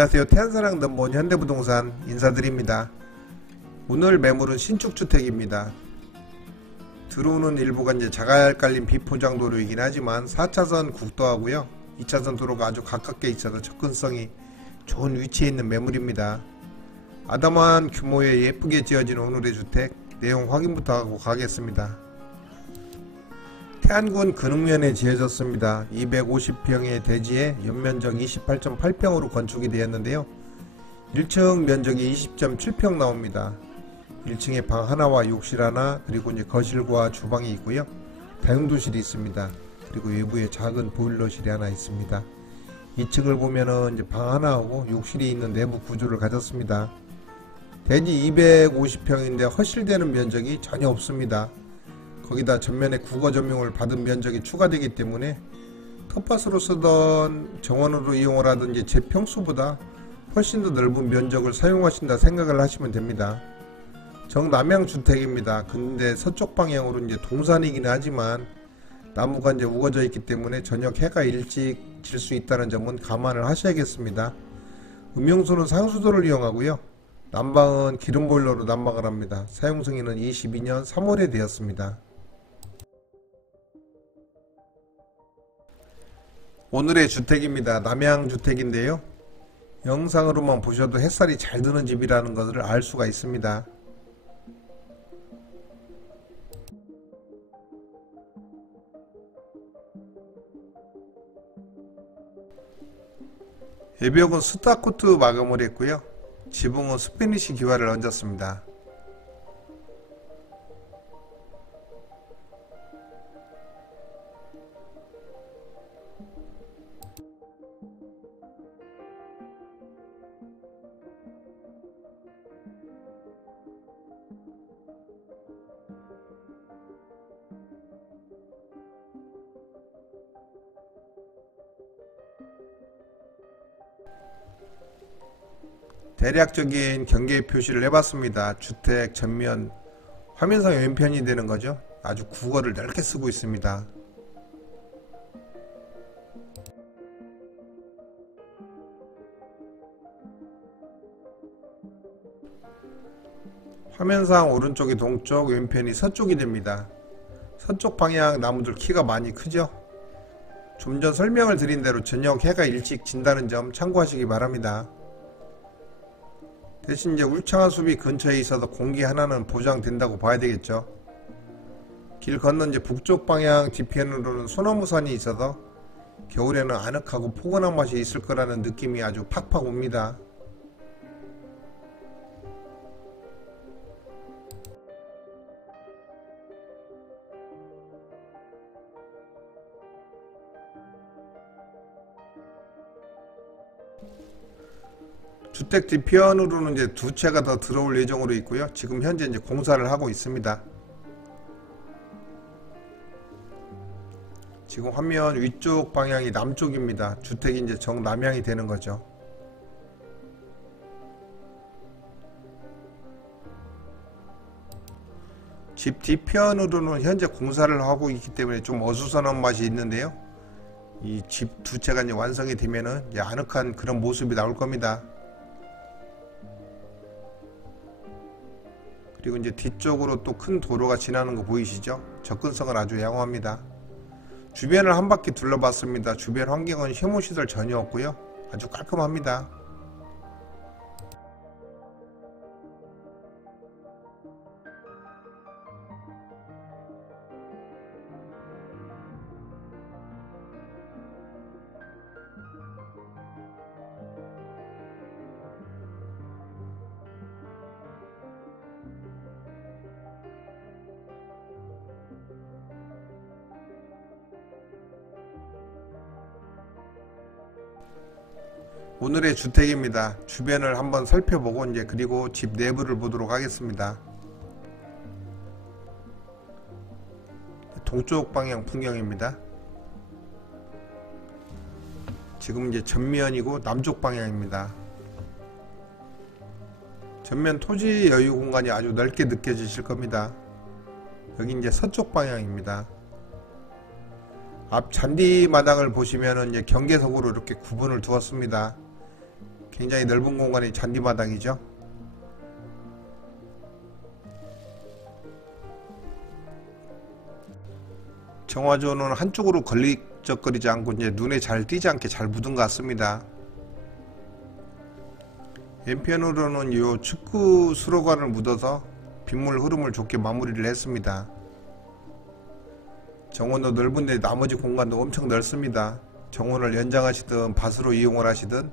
안녕하세요. 태안사랑 넘버원 현대부동산 인사드립니다. 오늘 매물은 신축주택입니다. 들어오는 일부가 이제 자갈 깔린 비포장도로이긴 하지만 4차선 국도하고요 2차선 도로가 아주 가깝게 있어서 접근성이 좋은 위치에 있는 매물입니다. 아담한 규모의 예쁘게 지어진 오늘의 주택 내용 확인부터 하고 가겠습니다. 태안군 근흥면에 지어졌습니다. 250평의 대지에 연면적 28.8평으로 건축이 되었는데요. 1층 면적이 20.7평 나옵니다. 1층에 방 하나와 욕실 하나, 그리고 이제 거실과 주방이 있고요. 다용도실이 있습니다. 그리고 외부에 작은 보일러실이 하나 있습니다. 2층을 보면은 이제 방 하나하고 욕실이 있는 내부 구조를 가졌습니다. 대지 250평인데 허실되는 면적이 전혀 없습니다. 거기다 전면에 국어 점용을 받은 면적이 추가되기 때문에 텃밭으로 쓰던 정원으로 이용을 하든지 제 평수보다 훨씬 더 넓은 면적을 사용하신다 생각을 하시면 됩니다. 정남향 주택입니다. 근데 서쪽 방향으로 이제 동산이긴 하지만 나무가 이제 우거져 있기 때문에 저녁 해가 일찍 질 수 있다는 점은 감안을 하셔야겠습니다. 음용소는 상수도를 이용하고요. 난방은 기름보일러로 난방을 합니다. 사용 승인은 22년 3월에 되었습니다. 오늘의 주택입니다. 남향주택인데요. 영상으로만 보셔도 햇살이 잘 드는 집이라는 것을 알 수가 있습니다. 외벽은 스타코트 마감을 했고요. 지붕은 스페니시 기와를 얹었습니다. 대략적인 경계 표시를 해봤습니다. 주택 전면 화면상 왼편이 되는 거죠. 아주 국어를 넓게 쓰고 있습니다. 화면상 오른쪽이 동쪽, 왼편이 서쪽이 됩니다. 서쪽 방향 나무들 키가 많이 크죠. 좀 전 설명을 드린 대로 저녁 해가 일찍 진다는 점 참고하시기 바랍니다. 대신 이제 울창한 숲이 근처에 있어서 공기 하나는 보장된다고 봐야 되겠죠. 길 건너 이제 북쪽 방향 뒤편으로는 소나무산이 있어서 겨울에는 아늑하고 포근한 맛이 있을 거라는 느낌이 아주 팍팍 옵니다. 주택 뒤편으로는 이제 두 채가 더 들어올 예정으로 있고요. 지금 현재 이제 공사를 하고 있습니다. 지금 화면 위쪽 방향이 남쪽입니다. 주택이 이제 정남향이 되는 거죠. 집 뒤편으로는 현재 공사를 하고 있기 때문에 좀 어수선한 맛이 있는데요. 이 집 두 채가 이제 완성이 되면은 이제 아늑한 그런 모습이 나올 겁니다. 그리고 이제 뒤쪽으로 또 큰 도로가 지나는 거 보이시죠? 접근성은 아주 양호합니다. 주변을 한 바퀴 둘러봤습니다. 주변 환경은 혐오시설 전혀 없고요. 아주 깔끔합니다. 오늘의 주택입니다. 주변을 한번 살펴보고 이제 그리고 집 내부를 보도록 하겠습니다. 동쪽 방향 풍경입니다. 지금 이제 전면이고 남쪽 방향입니다. 전면 토지 여유 공간이 아주 넓게 느껴지실 겁니다. 여기 이제 서쪽 방향입니다. 앞 잔디마당을 보시면은 이제 경계석으로 이렇게 구분을 두었습니다. 굉장히 넓은 공간이 잔디마당이죠. 정화조는 한쪽으로 걸리적거리지 않고 이제 눈에 잘 띄지 않게 잘 묻은 것 같습니다. 왼편으로는 요 축구 수로관을 묻어서 빗물 흐름을 좋게 마무리를 했습니다. 정원도 넓은데 나머지 공간도 엄청 넓습니다. 정원을 연장하시든 밭으로 이용을 하시든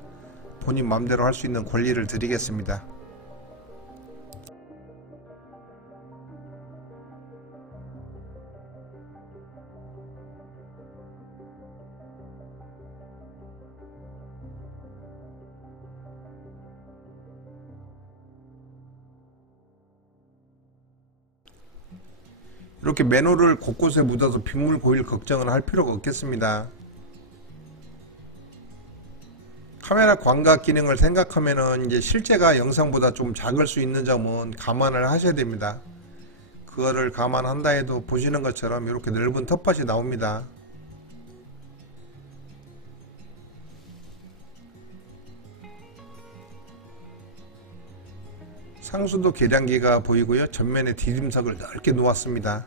본인 맘대로 할 수 있는 권리를 드리겠습니다. 이렇게 맨홀을 곳곳에 묻어서 빗물 고일 걱정은 할 필요가 없겠습니다. 카메라 광각 기능을 생각하면은 이제 실제가 영상보다 좀 작을 수 있는 점은 감안을 하셔야 됩니다. 그거를 감안한다 해도 보시는 것처럼 이렇게 넓은 텃밭이 나옵니다. 상수도 계량기가 보이고요. 전면에 디딤석을 넓게 놓았습니다.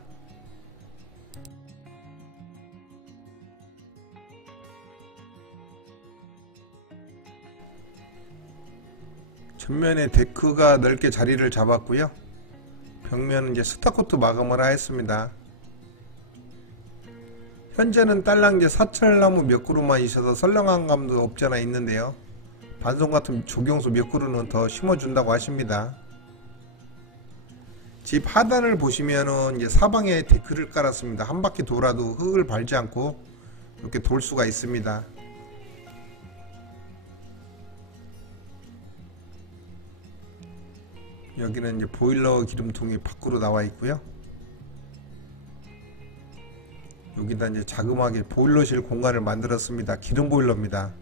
전면에 데크가 넓게 자리를 잡았고요. 벽면은 이제 스타코트 마감을 하였습니다. 현재는 딸랑제 사철나무 몇 그루만 있어서 설렁한 감도 없잖아 있는데요. 반송 같은 조경수 몇 그루는 더 심어준다고 하십니다. 집 하단을 보시면은 이제 사방에 데크를 깔았습니다. 한 바퀴 돌아도 흙을 밟지 않고 이렇게 돌 수가 있습니다. 여기는 이제 보일러 기름통이 밖으로 나와 있고요. 여기다 이제 자그마하게 보일러실 공간을 만들었습니다. 기름 보일러입니다.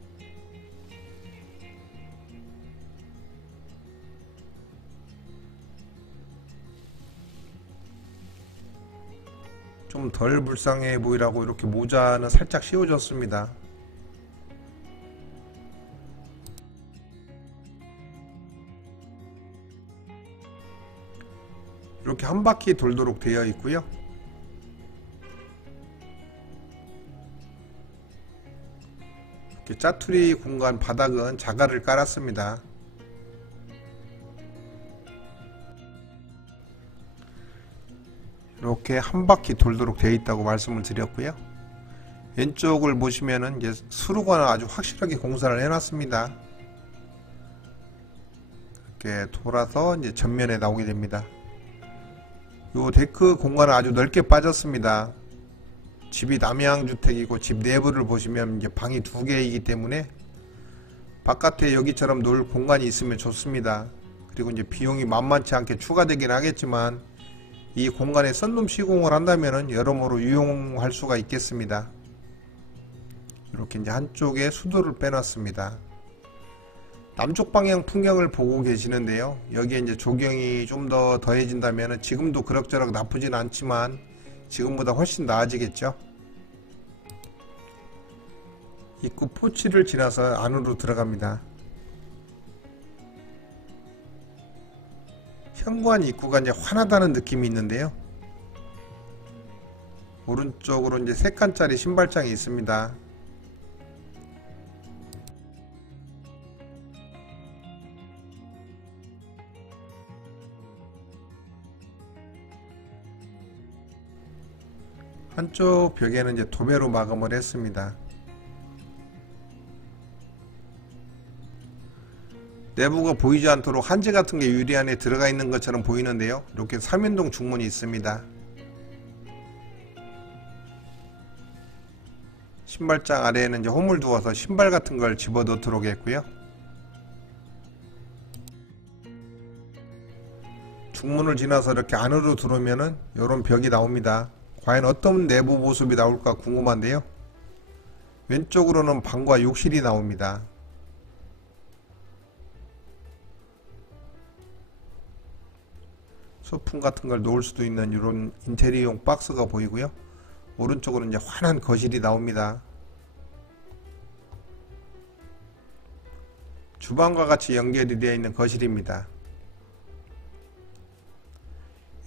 좀 덜 불쌍해 보이라고 이렇게 모자는 살짝 씌워줬습니다. 이렇게 한 바퀴 돌도록 되어 있고요. 이렇게 짜투리 공간 바닥은 자갈을 깔았습니다. 이렇게 한 바퀴 돌도록 되어 있다고 말씀을 드렸고요. 왼쪽을 보시면은 이제 수로관을 아주 확실하게 공사를 해놨습니다. 이렇게 돌아서 이제 전면에 나오게 됩니다. 요 데크 공간은 아주 넓게 빠졌습니다. 집이 남양주택이고 집 내부를 보시면 이제 방이 2개이기 때문에 바깥에 여기처럼 놀 공간이 있으면 좋습니다. 그리고 이제 비용이 만만치 않게 추가되긴 하겠지만 이 공간에 썬룸 시공을 한다면 여러모로 유용할 수가 있겠습니다. 이렇게 이제 한쪽에 수도를 빼놨습니다. 남쪽 방향 풍경을 보고 계시는데요. 여기에 이제 조경이 좀 더 더해진다면 지금도 그럭저럭 나쁘진 않지만 지금보다 훨씬 나아지겠죠. 입구 포치를 지나서 안으로 들어갑니다. 현관 입구가 이제 환하다는 느낌이 있는데요. 오른쪽으로 이제 3칸짜리 신발장이 있습니다. 한쪽 벽에는 이제 도배로 마감을 했습니다. 내부가 보이지 않도록 한지 같은 게 유리 안에 들어가 있는 것처럼 보이는데요. 이렇게 3연동 중문이 있습니다. 신발장 아래에는 이제 홈을 두어서 신발 같은 걸 집어 넣도록 했고요. 중문을 지나서 이렇게 안으로 들어오면은 이런 벽이 나옵니다. 과연 어떤 내부 모습이 나올까 궁금한데요. 왼쪽으로는 방과 욕실이 나옵니다. 소품 같은 걸 놓을 수도 있는 이런 인테리어용 박스가 보이고요. 오른쪽으로는 이제 환한 거실이 나옵니다. 주방과 같이 연결이 되어 있는 거실입니다.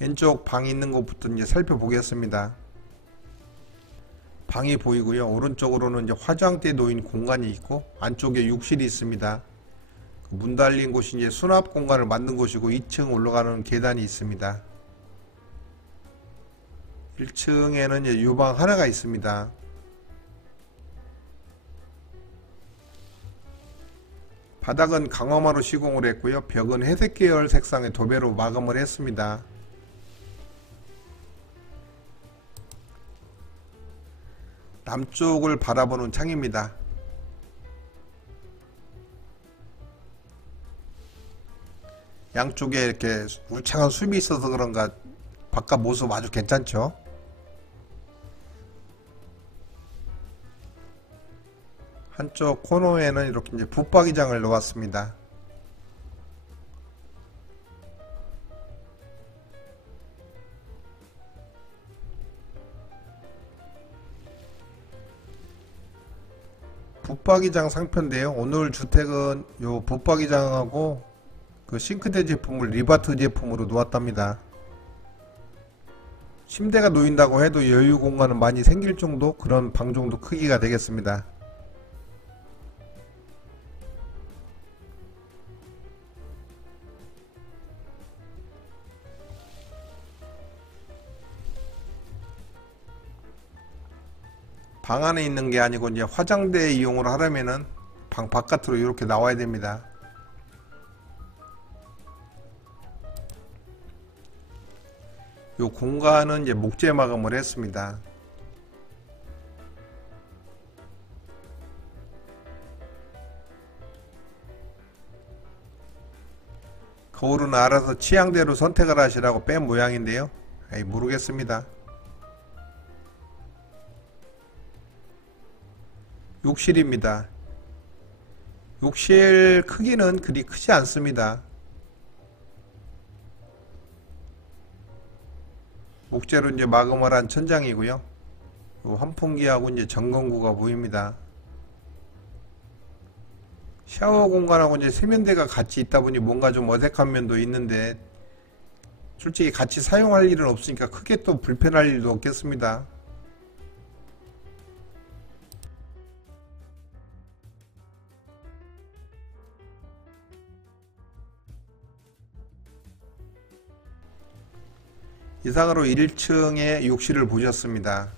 왼쪽 방 있는 곳부터 이제 살펴보겠습니다. 방이 보이고요. 오른쪽으로는 이제 화장대 놓인 공간이 있고 안쪽에 욕실이 있습니다. 문 달린 곳이 이제 수납 공간을 만든 곳이고 2층 올라가는 계단이 있습니다. 1층에는 이제 유방 하나가 있습니다. 바닥은 강화마루 시공을 했고요. 벽은 회색 계열 색상의 도배로 마감을 했습니다. 남쪽을 바라보는 창입니다. 양쪽에 이렇게 울창한 숲이 있어서 그런가 바깥 모습 아주 괜찮죠. 한쪽 코너에는 이렇게 이제 붙박이장을 놓았습니다. 붙박이장 상표인데요. 오늘 주택은 요 붙박이장하고 그 싱크대 제품을 리바트 제품으로 놓았답니다. 침대가 놓인다고 해도 여유 공간은 많이 생길 정도, 그런 방 정도 크기가 되겠습니다. 방 안에 있는 게 아니고 이제 화장대 이용을 하려면은 방 바깥으로 이렇게 나와야 됩니다. 이 공간은 이제 목재 마감을 했습니다. 거울은 알아서 취향대로 선택을 하시라고 뺀 모양인데요. 모르겠습니다. 욕실입니다. 욕실 크기는 그리 크지 않습니다. 목재로 이제 마감을 한 천장이고요. 환풍기하고 이제 전건구가 보입니다. 샤워 공간하고 이제 세면대가 같이 있다 보니 뭔가 좀 어색한 면도 있는데, 솔직히 같이 사용할 일은 없으니까 크게 또 불편할 일도 없겠습니다. 이상으로 1층의 욕실을 보셨습니다.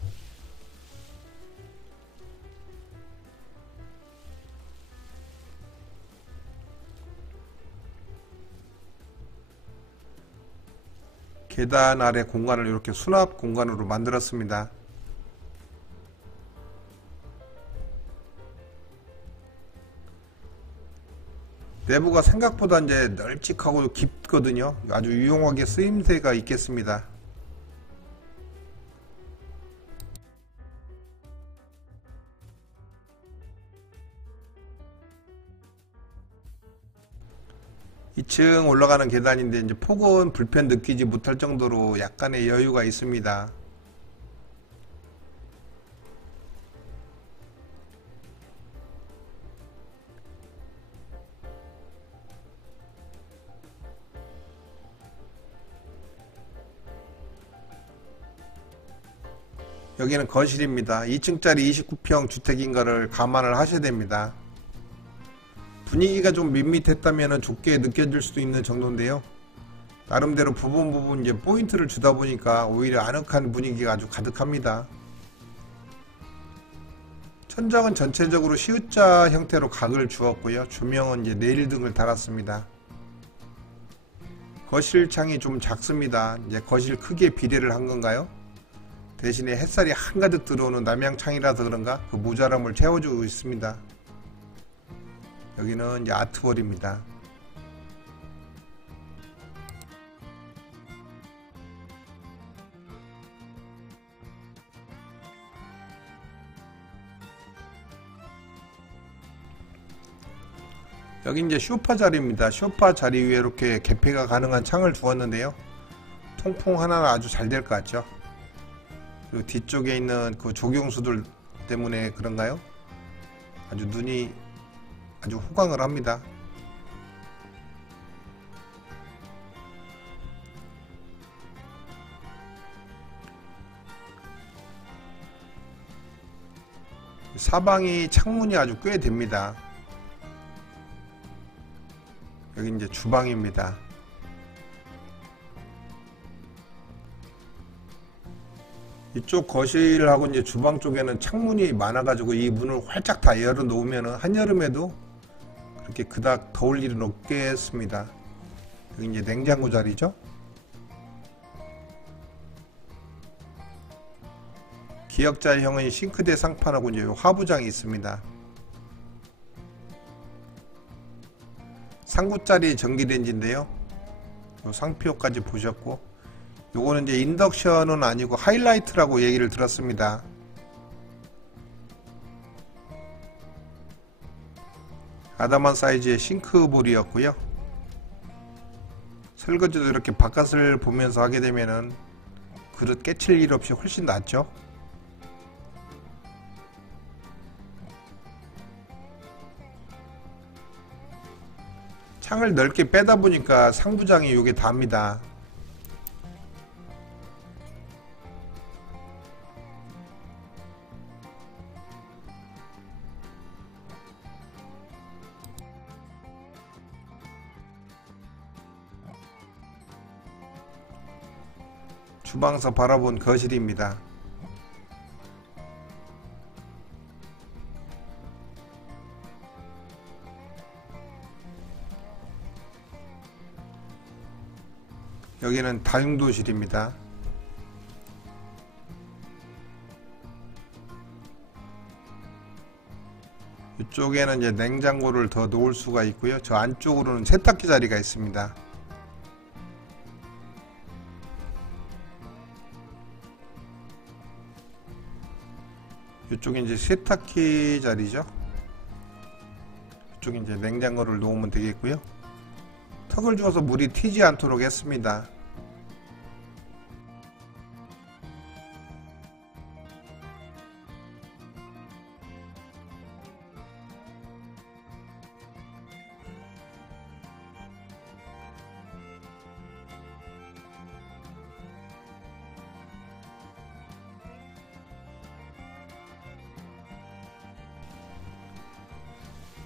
계단 아래 공간을 이렇게 수납 공간으로 만들었습니다. 내부가 생각보다 이제 널찍하고 깊거든요. 아주 유용하게 쓰임새가 있겠습니다. 2층 올라가는 계단인데 이제 폭은 불편 느끼지 못할 정도로 약간의 여유가 있습니다. 여기는 거실입니다. 2층짜리 29평 주택인가를 감안을 하셔야 됩니다. 분위기가 좀 밋밋했다면 좁게 느껴질 수도 있는 정도인데요. 나름대로 부분 이제 포인트를 주다 보니까 오히려 아늑한 분위기가 아주 가득합니다. 천장은 전체적으로 C자 형태로 각을 주었고요. 조명은 이제 네일 등을 달았습니다. 거실 창이 좀 작습니다. 이제 거실 크기에 비례를 한 건가요? 대신에 햇살이 한가득 들어오는 남향창이라서 그런가 그 모자람을 채워주고 있습니다. 여기는 이제 아트월입니다. 여기 이제 소파 자리입니다. 소파 자리 위에 이렇게 개폐가 가능한 창을 두었는데요. 통풍 하나는 아주 잘 될 것 같죠. 그리고 뒤쪽에 있는 그 조경수들 때문에 그런가요? 아주 눈이 아주 호강을 합니다. 사방이 창문이 아주 꽤 됩니다. 여기 이제 주방입니다. 이쪽 거실하고 이제 주방 쪽에는 창문이 많아가지고 이 문을 활짝 다 열어 놓으면 한여름에도 그렇게 그닥 더울 일은 없겠습니다. 여기 이제 냉장고 자리죠. 기역자형의 싱크대 상판하고 이제 화부장이 있습니다. 상구짜리 전기레인지인데요. 요 상표까지 보셨고, 요거는 이제 인덕션은 아니고 하이라이트라고 얘기를 들었습니다. 아담한 사이즈의 싱크볼이었고요. 설거지도 이렇게 바깥을 보면서 하게 되면은 그릇 깨칠 일 없이 훨씬 낫죠. 창을 넓게 빼다 보니까 상부장이 요게 답니다. 주방에서 바라본 거실입니다. 여기는 다용도실입니다. 이쪽에는 이제 냉장고를 더 놓을 수가 있고요. 저 안쪽으로는 세탁기 자리가 있습니다. 이쪽이 이제 세탁기 자리죠. 이쪽에 이제 냉장고를 놓으면 되겠고요. 턱을 주어서 물이 튀지 않도록 했습니다.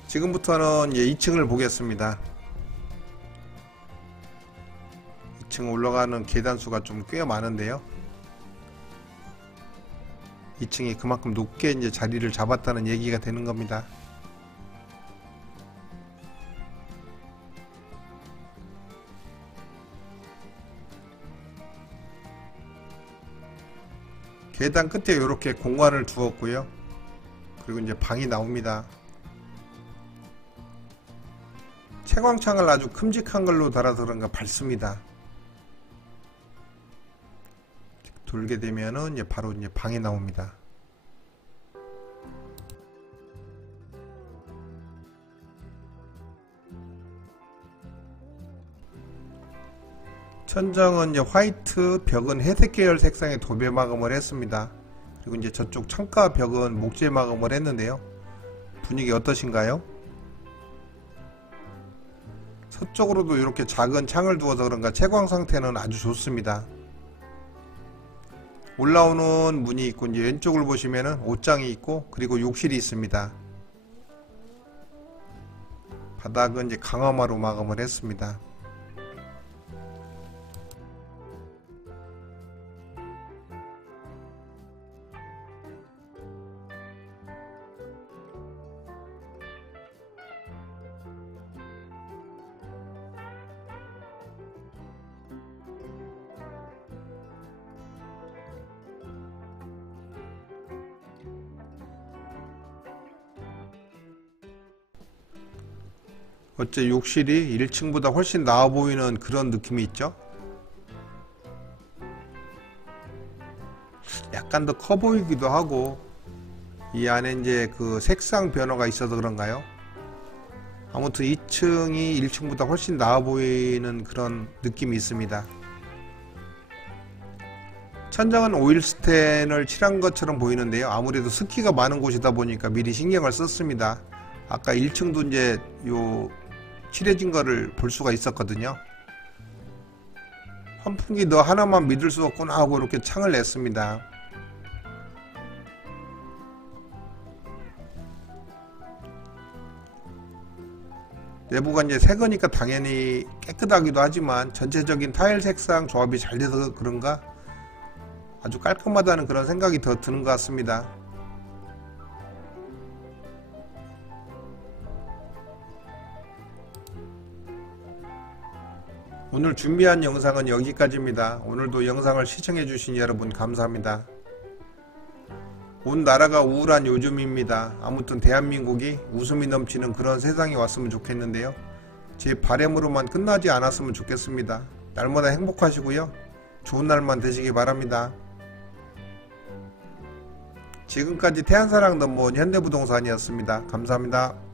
지금부터는 이제 2층을 보겠습니다. 2층 올라가는 계단수가 좀 꽤 많은데요. 2층이 그만큼 높게 이제 자리를 잡았다는 얘기가 되는 겁니다. 계단 끝에 이렇게 공간을 두었고요. 그리고 이제 방이 나옵니다. 채광창을 아주 큼직한 걸로 달아서 그런가 밝습니다. 돌게 되면은 이제 바로 이제 방이 나옵니다. 천장은 이제 화이트, 벽은 회색 계열 색상의 도배 마감을 했습니다. 그리고 이제 저쪽 창가 벽은 목재 마감을 했는데요. 분위기 어떠신가요? 서쪽으로도 이렇게 작은 창을 두어서 그런가 채광 상태는 아주 좋습니다. 올라오는 문이 있고 이제 왼쪽을 보시면은 옷장이 있고 그리고 욕실이 있습니다. 바닥은 이제 강화마로 마감을 했습니다. 어째 욕실이 1층보다 훨씬 나아 보이는 그런 느낌이 있죠? 약간 더 커 보이기도 하고 이 안에 이제 그 색상 변화가 있어서 그런가요? 아무튼 2층이 1층보다 훨씬 나아 보이는 그런 느낌이 있습니다. 천장은 오일 스텐을 칠한 것처럼 보이는데요. 아무래도 습기가 많은 곳이다 보니까 미리 신경을 썼습니다. 아까 1층도 이제 요 칠해진 거를 볼 수가 있었거든요. 환풍기 너 하나만 믿을 수 없구나 하고 이렇게 창을 냈습니다. 내부가 이제 새 거니까 당연히 깨끗하기도 하지만 전체적인 타일 색상 조합이 잘 돼서 그런가 아주 깔끔하다는 그런 생각이 더 드는 것 같습니다. 오늘 준비한 영상은 여기까지입니다. 오늘도 영상을 시청해 주신 여러분 감사합니다. 온 나라가 우울한 요즘입니다. 아무튼 대한민국이 웃음이 넘치는 그런 세상이 왔으면 좋겠는데요. 제 바람으로만 끝나지 않았으면 좋겠습니다. 날마다 행복하시고요. 좋은 날만 되시기 바랍니다. 지금까지 태안사랑 넘버원 현대부동산이었습니다. 감사합니다.